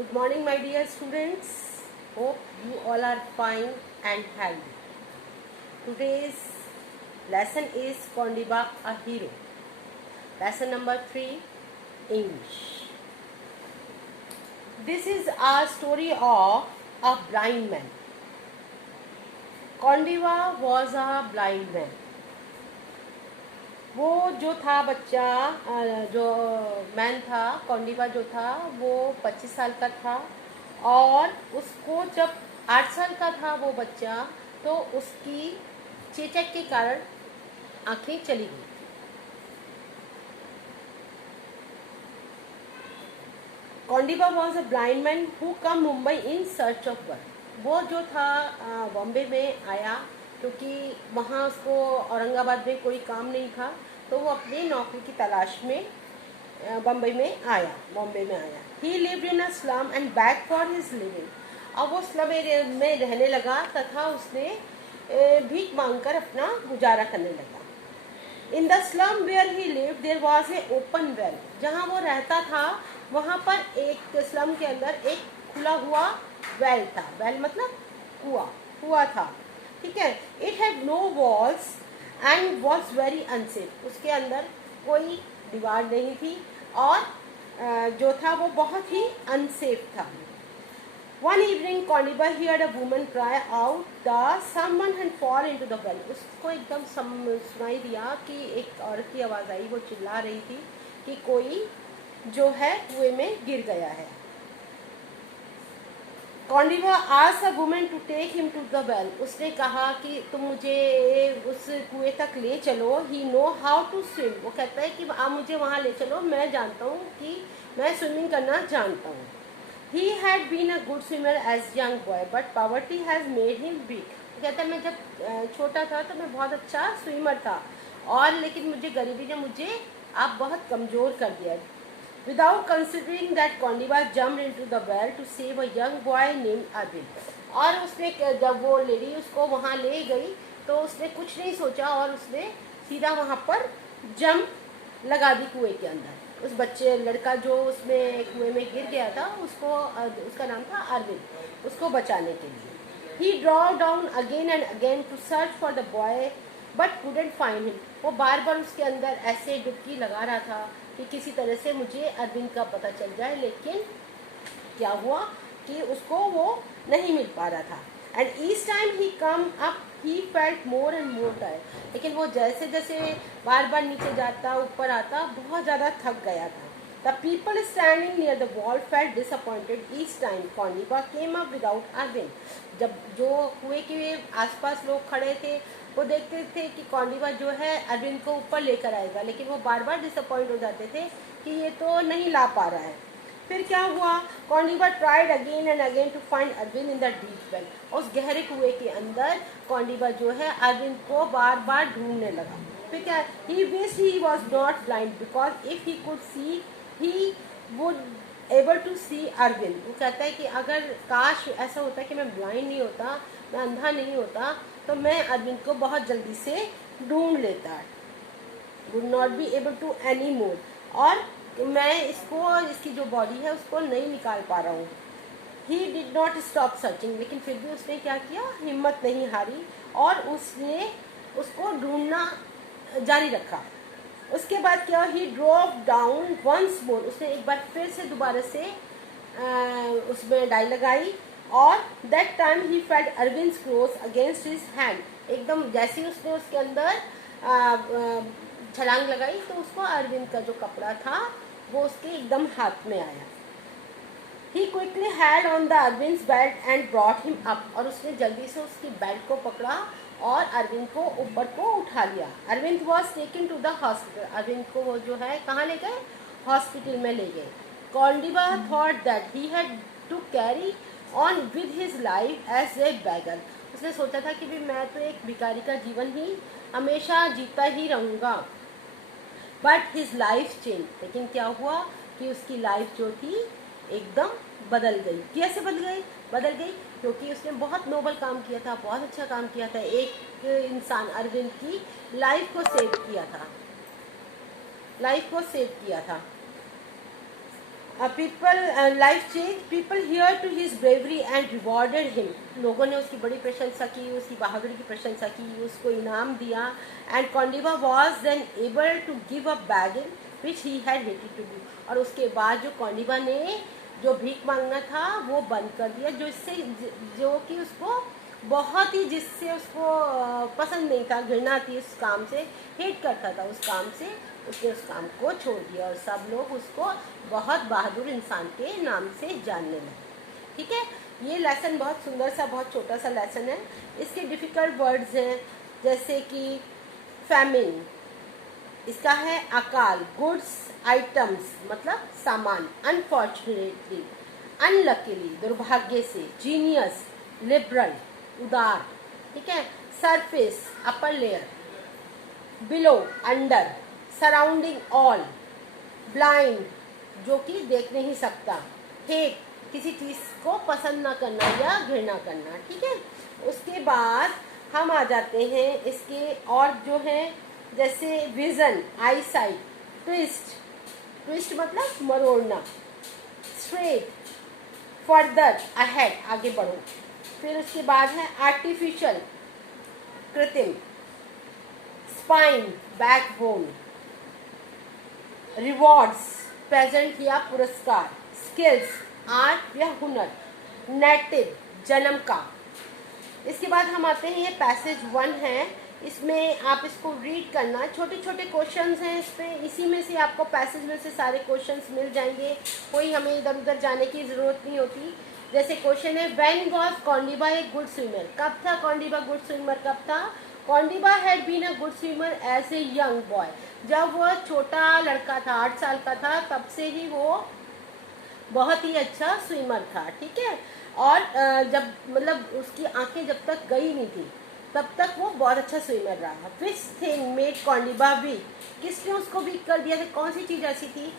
Good morning, my dear students. Hope you all are fine and healthy. Today's lesson is Kondiba, a hero. Lesson number 3, English. This is a story of a blind man. Kondiba was a blind man. वो जो था बच्चा, जो man था, कौंडिबा जो था वो 25 साल का था और उसको जब 8 साल का था वो बच्चा, तो उसकी चेचक के कारण आंखें चली गई। Kondiba was a blind man who come Mumbai in search of work. वो जो था बॉम्बे में आया क्योंकि वहाँ उसको औरंगाबाद में कोई काम नहीं था, तो वो अपनी नौकरी की तलाश में बॉम्बे में आया। ही lived in a slum and back for his living. अब वो स्लम एरिया में रहने लगा तथा उसने भीख मांगकर अपना गुजारा करने लगा। In the slum where he lived there was a open well. जहाँ वो रहता था वहाँ पर एक स्लम के अंदर एक खुला हुआ वेल था। वेल मतलब कुआ था, ठीक है। It had no walls and was very unsafe. उसके अंदर कोई दीवार नहीं थी और जो था वो बहुत ही अनसेफ था। One evening, Kondiba heard a woman cry out that someone had fallen into the well. उसको एकदम सुनाई दिया कि एक औरत की आवाज़ आई, वो चिल्ला रही थी कि कोई जो है कुएं में गिर गया है। Kondiba asked a woman to take him to the well. उसने कहा कि तुम मुझे उस कुएं तक ले चलो। He know how to swim. वो कहता है कि आप मुझे वहाँ ले चलो, मैं जानता हूँ कि मैं स्विमिंग करना जानता हूँ। He had been a good swimmer as young boy, but poverty has made him weak. कहता है मैं जब छोटा था तो मैं बहुत अच्छा स्विमर था और लेकिन मुझे गरीबी ने मुझे आप बहुत कमज़ोर कर दिया। Without considering that, Kondiba jumped into the well to save a young boy named Arvind. और उसने जब वो लेडी उसको वहाँ ले गई तो उसने कुछ नहीं सोचा और उसने सीधा वहाँ पर जंप लगा दी कुएं के अंदर। उस बच्चे लड़का जो उसमें कुएं में गिर गया था उसको उसका नाम था अरविंद, उसको बचाने के लिए। He dropped down again and again to search for the boy but couldn't find him. वो बार बार उसके अंदर ऐसे डुबकी लगा रहा था कि किसी तरह से मुझे अरविंद का पता चल जाए, लेकिन क्या हुआ कि उसको वो नहीं मिल पा रहा था। And each time he come up he felt more and more tired. लेकिन वो जैसे जैसे बार बार नीचे जाता ऊपर आता बहुत ज़्यादा थक गया था। The people standing near the wall felt disappointed each time Kondiba came up without Arvind. जब जो कुएं के आसपास लोग खड़े थे वो देखते थे कि कौंडिबा जो है अरविंद को ऊपर लेकर आएगा, लेकिन वो बार बार डिसअपॉइंट हो जाते थे कि ये तो नहीं ला पा रहा है। फिर क्या हुआ, Kondiba tried again and again to find Arvind in the deep well. उस गहरे कुएं के अंदर कौंडिबा जो है अरविंद को बार बार ढूंढने लगा। फिर क्या, he wish he was not blind because if he could see he would able to see Arvind. वो कहता है कि अगर काश ऐसा होता कि मैं ब्लाइंड नहीं होता, मैं अंधा नहीं होता, तो मैं अरविंद को बहुत जल्दी से ढूंढ लेता। Would not be able to any more. और मैं इसको, इसकी जो बॉडी है उसको नहीं निकाल पा रहा हूँ। He did not stop searching. लेकिन फिर भी उसने क्या किया, हिम्मत नहीं हारी और उसने उसको ढूंढना जारी रखा। उसके बाद क्या, ही ड्रॉप डाउन वंस मोर। उसने एक बार फिर से दोबारा से उसमें डाई लगाई और that time he felt Arvind's cloth against his hand. एकदम जैसे ही उसने उसके अंदर छलांग लगाई तो उसको अरविंद का जो कपड़ा था वो उसके एकदम हाथ में आया। He quickly held on the Arvind's belt and brought him up. और उसने जल्दी से उसकी बेल्ट को पकड़ा और अरविंद को ऊपर को उठा लिया। Arvind was taken to the hospital. Arvind को वो जो है कहाँ ले गए, हॉस्पिटल में ले गए। Kondiba thought that he had to carry on with his life as a beggar. उसने सोचा था कि भी मैं तो एक भिखारी का जीवन ही हमेशा जीता ही रहूँगा। But his life change. लेकिन क्या हुआ कि उसकी लाइफ जो थी एकदम बदल गई। कैसे बदल गई क्योंकि उसने बहुत नोबल काम किया था, बहुत अच्छा काम किया था। एक इंसान अरविंद की लाइफ को सेव किया था। People life change, people hear to his bravery and rewarded him. लोगों ने उसकी बड़ी प्रशंसा की, उसकी बहादुरी की प्रशंसा की, उसको इनाम दिया। And Kondiba was then able to give up begging which he had hated to do. और उसके बाद जो कॉन्डिबा ने जो भीख मांगना था वो बंद कर दिया, जो इससे जो कि उसको बहुत ही, जिससे उसको पसंद नहीं था, घृणा थी उस काम से, हेट करता था उस काम से, उसने उस काम को छोड़ दिया और सब लोग उसको बहुत बहादुर इंसान के नाम से जानने लगे। ठीक है, ये लेसन बहुत सुंदर सा, बहुत छोटा सा लेसन है। इसके डिफ़िकल्ट वर्ड्स हैं जैसे कि फैमिन, इसका है अकाल, गुड्स आइटम्स मतलब सामान, अनफॉर्चुनेटली, अनलकीली दुर्भाग्य से, जीनियस लिबरल उदार, ठीक है, surface upper layer, below under, surrounding all, blind जो कि देख नहीं सकता, हेट किसी चीज़ को पसंद ना करना या घृणा करना। ठीक है, उसके बाद हम आ जाते हैं इसके और जो है, जैसे विजन, आई साइट, ट्विस्ट, ट्विस्ट मतलब मरोड़ना, स्ट्रेट, फर्दर, अहेड आगे बढ़ो। फिर उसके बाद है आर्टिफिशियल कृत्रिम, स्पाइन बैकबोन, रिवॉर्ड्स प्रेजेंट या पुरस्कार, स्किल्स आर्ट या हुनर, नेटिव जन्म का। इसके बाद हम आते हैं, ये पैसेज 1 है, इसमें आप इसको रीड करना, छोटे छोटे क्वेश्चंस हैं इस पे, इसी में से आपको पैसेज में से सारे क्वेश्चंस मिल जाएंगे, कोई हमें इधर उधर जाने की ज़रूरत नहीं होती। जैसे क्वेश्चन है, when was Kondiba a good swimmer, कब था कॉन्डिबा गुड स्विमर, कब था? Kondiba had been a good swimmer as a young boy, जब वह छोटा लड़का था, 8 साल का था, तब से ही वो बहुत ही अच्छा स्विमर था। ठीक है, और जब मतलब उसकी आंखें जब तक गई नहीं थी तब तक वो बहुत अच्छा स्विमर रहा। विच थिंग मेड कॉन्डिबा वीक, किसने उसको वीक कर दिया था, कौन सी चीज़ ऐसी थी?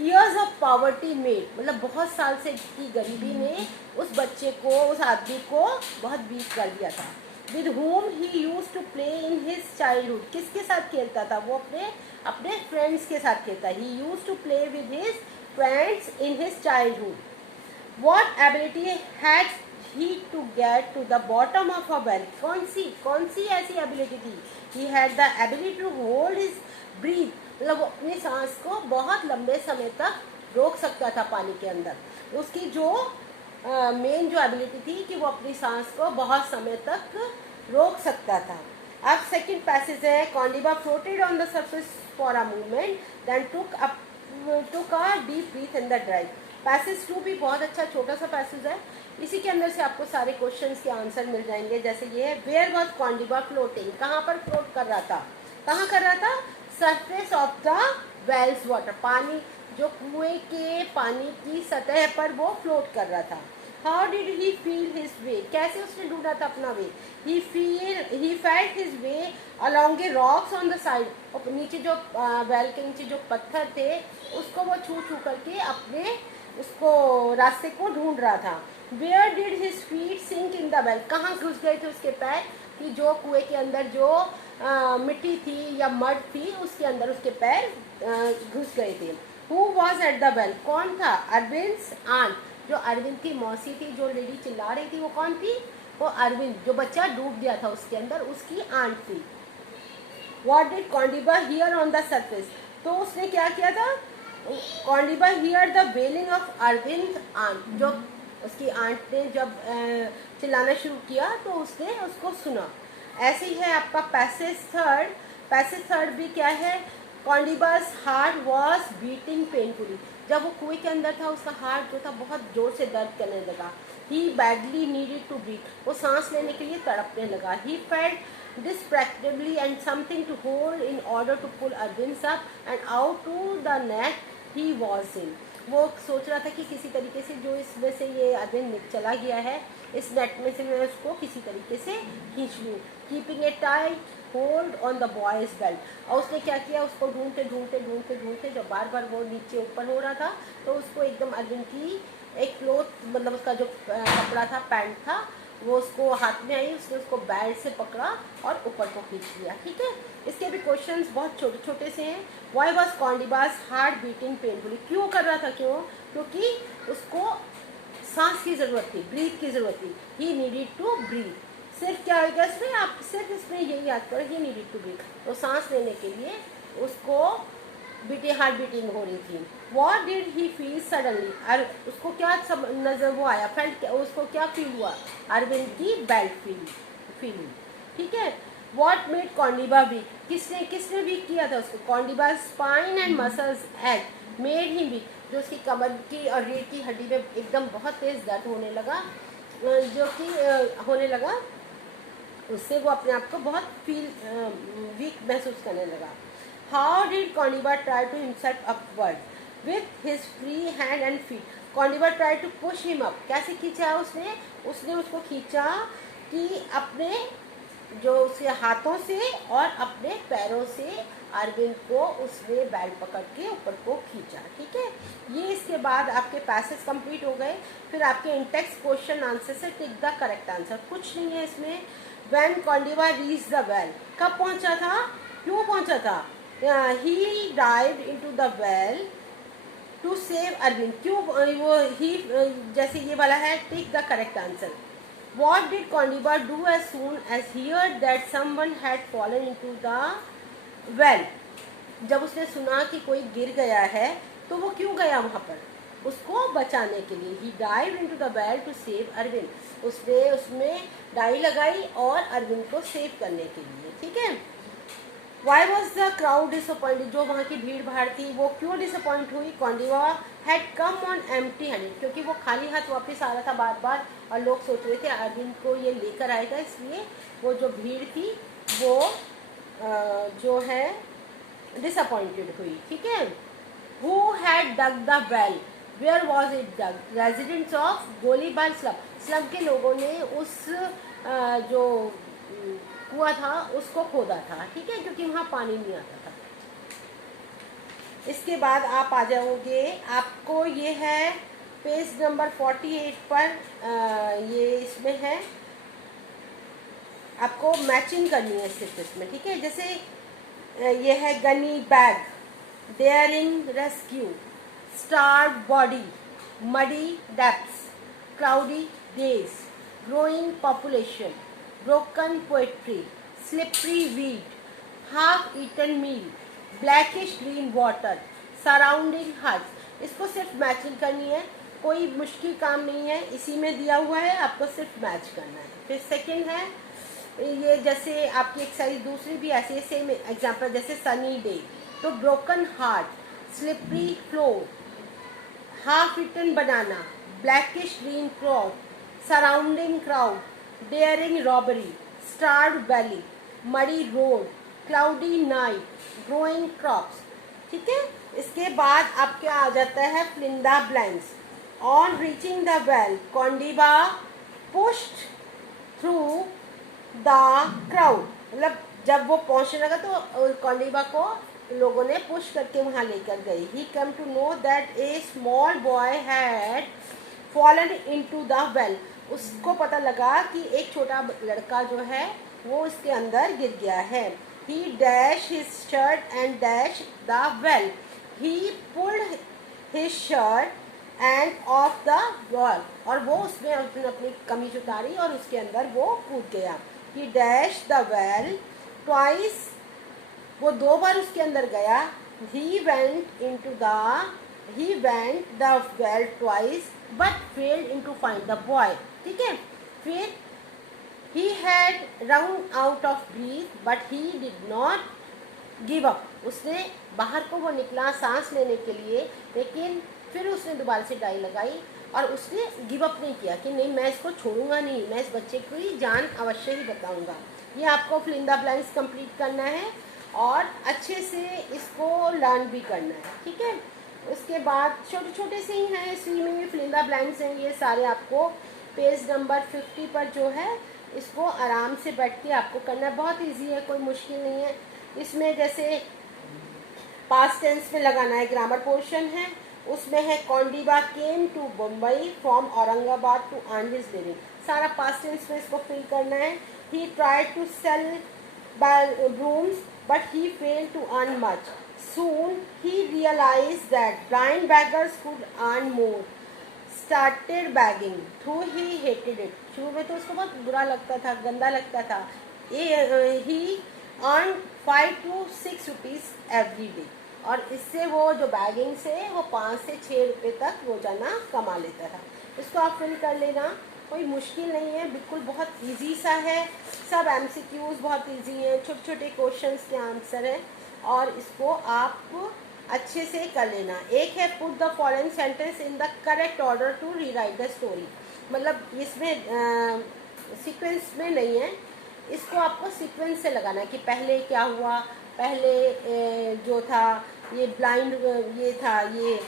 ईयर्स ऑफ पॉवर्टी मेड, मतलब बहुत साल से की गरीबी ने उस बच्चे को, उस आदमी को बहुत वीक कर दिया था। With whom he use to play in his childhood, किसके साथ खेलता था वो? अपने फ्रेंड्स के साथ खेलता। He use to play with his friends in his childhood. What ability had he to get to the bottom of a well, कौन सी ऐसी एबिलिटी थी? He had the ability to hold his breath, मतलब वो अपनी सांस को बहुत लंबे समय तक रोक सकता था पानी के अंदर। उसकी जो मेन जो एबिलिटी थी कि वो अपनी सांस को बहुत समय तक रोक सकता था। अब सेकंड पैसेज है, Kondiba floated on the surface for a moment then took a deep breath in the drive. Passage 2 भी बहुत अच्छा छोटा सा पैसेज है, इसी के अंदर से आपको सारे क्वेश्चंस के आंसर मिल जाएंगे। जैसे ये है, वेयर वॉज कॉन्डिबा फ्लोटिंग, कहाँ पर फ्लोट कर रहा था? कहाँ कर रहा था? Surface of the well's water, पानी जो कुएं के पानी की सतह पर वो फ्लोट कर रहा था। How did he feel his way, कैसे उसने ढूंढा था अपना way? He felt his way along a rocks on the side, और नीचे जो वेल के नीचे जो पत्थर थे उसको वो छू छू करके अपने उसको रास्ते को ढूंढ रहा था। Where did his feet sink in the well, कहाँ घुस गए थे उसके पैर? कि जो कुएं के अंदर जो मिट्टी थी या मड थी उसके अंदर उसके पैर घुस गए थे। Who was at the well, कौन था? अरविंद्स आंट, जो अरविंद की मौसी थी, जो लेडी चिल्ला रही थी वो कौन थी? वो अरविंद, जो बच्चा डूब गया था उसके अंदर, उसकी आंट थी। What did Kondiba hear on the surface, तो उसने क्या किया था? Kondiba hear the wailing of Arvind aunt, जो उसकी आंट ने जब चिल्लाना शुरू किया तो उसने उसको सुना। ऐसे ही है आपका पैसेज थर्ड। पैसेज थर्ड भी क्या है? कॉन्डिबास हार्ट वॉज बीटिंग पेनफुली, जब वो कुएं के अंदर था उसका हार्ट जो था बहुत जोर से दर्द करने लगा। He badly needed to breathe, वो सांस लेने के लिए तड़पने लगा। He felt distractively and something to hold in order to pull Arvind up and out to the net he was in, वो सोच रहा था कि किसी तरीके से जो इसमें से ये अरविंद चला गया है, इस नेट में से मैं उसको किसी तरीके से खींच लूँ। Keeping A tight hold on the boys belt, और उसने क्या किया? उसको ढूंढते ढूंढते ढूंढते ढूंढते जब बार बार वो नीचे ऊपर हो रहा था तो उसको एकदम अरविंद की एक क्लोथ, मतलब उसका जो कपड़ा था, पैंट था, वो उसको हाथ में आई, उसने उसको बेल्ट से पकड़ा और ऊपर को खींच लिया। ठीक है, इसके भी क्वेश्चंस बहुत छोटे छोटे से हैं। Why was Kondiba's heart beating painfully, क्यों कर रहा था, क्यों, क्योंकि उसको सांस की ज़रूरत थी, ब्रीथ की ज़रूरत थी, ही नीडेड टू ब्रीथ। सिर्फ क्या होगा इसमें, आप सिर्फ इसमें यही याद करो, ही नीडेड टू ब्रीथ, तो सांस लेने के लिए उसको हार्ट बीटिंग हो रही थी। What did he feel suddenly, और उसको क्या सब नजर वो आया, फेल्ट, उसको क्या फील हुआ, अरविंद की बेल्ट फीलिंग। ठीक है, वॉट मेड कॉन्डिबा वीक, किसने किसने वीक किया था उसको, Kondiba spine and muscles act made he weak, जो उसकी कमर की और रीढ़ की हड्डी में एकदम बहुत तेज दर्द होने लगा, जो कि होने लगा, उससे वो अपने आप को बहुत वीक महसूस करने लगा। How did Kondiba try to himself upward with his free hand and feet, Kondiba try to push him up, कैसे खींचा उसने, उसने उसको खींचा कि अपने जो उसके हाथों से और अपने पैरों से अरविंद को उसने बेल्ट पकड़ के ऊपर को खींचा। ठीक है, ये इसके बाद आपके पैसेज कंप्लीट हो गए। फिर आपके इंटेक्स्ट क्वेश्चन आंसर से टिक द करेक्ट आंसर, कुछ नहीं है इसमें। When Kondiba reach the well, कब पहुंचा था, क्यों पहुंचा था, he dive into the well to save Arvind, क्यों वो ही, जैसे ये वाला है, tick the correct answer. What did Condiba do as soon as he heard that someone had fallen into the well? जब उसने सुना कि कोई गिर गया है तो वो क्यों गया वहाँ पर, उसको बचाने के लिए। He dived into the well to save Arvind, उसने उसमें डाई लगाई और अरविंद को सेव करने के लिए। ठीक है, Why was the crowd disappointed, जो वहाँ की भीड़ भाड़ थी वो क्यों डिसअपॉइंट हुई, कॉन्डिबा had come on empty handed, क्योंकि वो खाली हाथ वापस आ रहा था बार बार और लोग सोच रहे थे अरविंद को ये लेकर आएगा, इसलिए वो जो भीड़ थी वो जो है डिसअपॉइंटेड हुई। ठीक है, Who had dug the well? Where was it dug? Residents of Golibar slum के लोगों ने उस जो कुआं था उसको खोदा था। ठीक है, क्योंकि वहाँ पानी नहीं आता था। इसके बाद आप आ जाओगे, आपको ये है पेज नंबर 48 पर, ये इसमें है, आपको मैचिंग करनी है सिर्फ इसमें। ठीक है, जैसे ये है gunny bag, daring rescue, starve body, muddy depths, cloudy days, growing population, broken poetry, slippery weed, half eaten meal, blackish green water, surrounding huts. इसको सिर्फ मैचिंग करनी है, कोई मुश्किल काम नहीं है, इसी में दिया हुआ है, आपको सिर्फ मैच करना है। फिर सेकंड है ये, जैसे आपकी एक्सरसाइज दूसरी भी ऐसे सेम एग्जांपल, जैसे सनी डे, तो broken heart, slippery floor, half eaten banana, blackish green cloth, surrounding crowd, daring robbery, starved belly, muddy road, cloudy night, growing crops. ठीक है, इसके बाद आपके आ जाता है fill in the blanks. On reaching the well Kondiba pushed through the crowd, मतलब जब वो पहुंचने लगा तो कॉन्डिबा को लोगों ने पुश करके वहाँ लेकर गए। He came to know that a small boy had fallen into the well, उसको पता लगा कि एक छोटा लड़का जो है वो इसके अंदर गिर गया है। ही dash his shirt and dash the well, he pulled his shirt end of the wall, और वो उसमें अपनी कमीज उतारी और उसके अंदर वो कूद गया। ही डैश द वेल ट्वाइस, वो 2 बार उसके अंदर गया। He went the well twice but failed into find the boy. ठीक है, फिर he had run out of breath but he did not give up, उसने बाहर को वो निकला सांस लेने के लिए, लेकिन फिर उसने दोबारा से डाई लगाई और उसने गिव अप नहीं किया कि नहीं मैं इसको छोड़ूंगा नहीं, मैं इस बच्चे को ही जान अवश्य ही बताऊंगा। ये आपको fill in the blanks complete करना है और अच्छे से इसको लर्न भी करना है। ठीक है, उसके बाद छोटे छोटे से ही हैं, इसी में फिल इन द ब्लैंक्स हैं ये सारे, आपको पेज नंबर 50 पर जो है इसको आराम से बैठ के आपको करना है, बहुत इजी है, कोई मुश्किल नहीं है। इसमें जैसे पास्ट टेंस में लगाना है, ग्रामर पोर्शन है, उसमें है Kondiba came to Bombay from Aurangabad to earn his living. सारा पास्ट टेंस में इसको फिल करना है। He tried to sell brooms but he failed to earn much. Soon he realized that blind beggars could earn more. Started begging though he hated it. शुरू में तो उसको बहुत बुरा लगता था, गंदा लगता था। He earned 5 to 6 rupees every day. और इससे वो जो बैगिंग से वो 5 से 6 रुपये तक रोजाना कमा लेता था। इसको आप फिल कर लेना, कोई मुश्किल नहीं है, बिल्कुल बहुत इजी सा है। सब एमसीक्यूज बहुत इजी हैं, छोटे छोटे क्वेश्चंस के आंसर हैं और इसको आप अच्छे से कर लेना। एक है put the following sentence in the correct order to rewrite the story. मतलब इसमें सीक्वेंस में नहीं है, इसको आपको सीक्वेंस से लगाना है कि पहले क्या हुआ। पहले जो था ये ब्लाइंड ये था, ये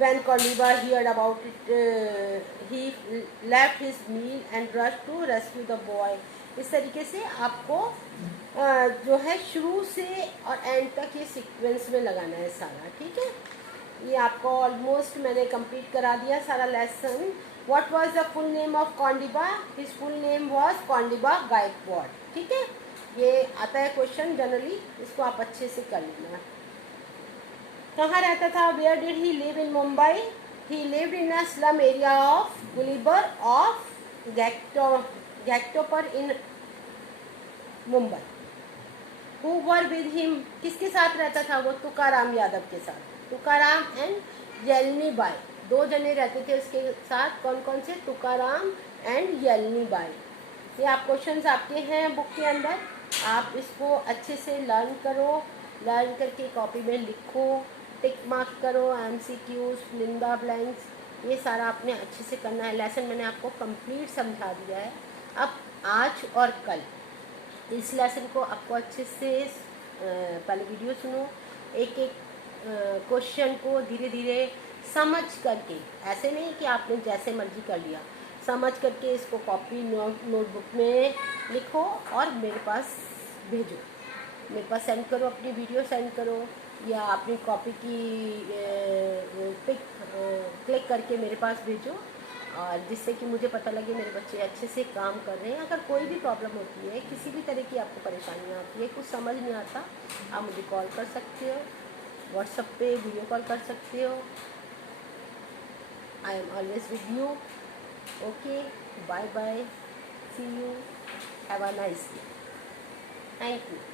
when Koliba heard about it he left his meal and rushed to rescue the boy। इस तरीके से आपको जो है शुरू से और एंड तक ये सीक्वेंस में लगाना है सारा, ठीक है। ये आपको ऑलमोस्ट मैंने कंप्लीट करा दिया सारा lesson. What was the full name of Kondiba? His full name was Kondiba Gaikwad, ठीक है। ये आता है क्वेश्चन जनरली, इसको आप अच्छे से कर लेना। कहाँ रहता था? Where did he live in Mumbai? He lived in a slum area of Golibar of Ghatkopar in Mumbai. Who were with him? किसके साथ रहता था वो? तुकाराम यादव के साथ। तुकाराम एंड येलनी बाई, 2 जने रहते थे उसके साथ। कौन कौन से? तुकाराम एंड येलनी बाई। ये आप क्वेश्चंस आपके हैं बुक के अंदर, आप इसको अच्छे से लर्न करो। लर्न करके कॉपी में लिखो, टिक मार्क करो, एमसीक्यूज, निंदा ब्लैंक्स, ये सारा आपने अच्छे से करना है। लेसन मैंने आपको कंप्लीट समझा दिया है। अब आज और कल इस लेसन को आपको अच्छे से पहले वीडियो सुनो, एक एक क्वेश्चन को धीरे धीरे समझ करके, ऐसे नहीं कि आपने जैसे मर्जी कर लिया, समझ करके इसको कॉपी नोटबुक में लिखो और मेरे पास भेजो। मेरे पास सेंड करो, अपनी वीडियो सेंड करो या अपनी कॉपी की पिक क्लिक करके मेरे पास भेजो, और जिससे कि मुझे पता लगे मेरे बच्चे अच्छे से काम कर रहे हैं। अगर कोई भी प्रॉब्लम होती है, किसी भी तरह की आपको परेशानियाँ आती है, कुछ समझ नहीं आता, आप मुझे कॉल कर सकते हो, व्हाट्सएप पे वीडियो कॉल कर सकते हो। I am always with you. Okay, bye bye, see you, have a nice day, thank you.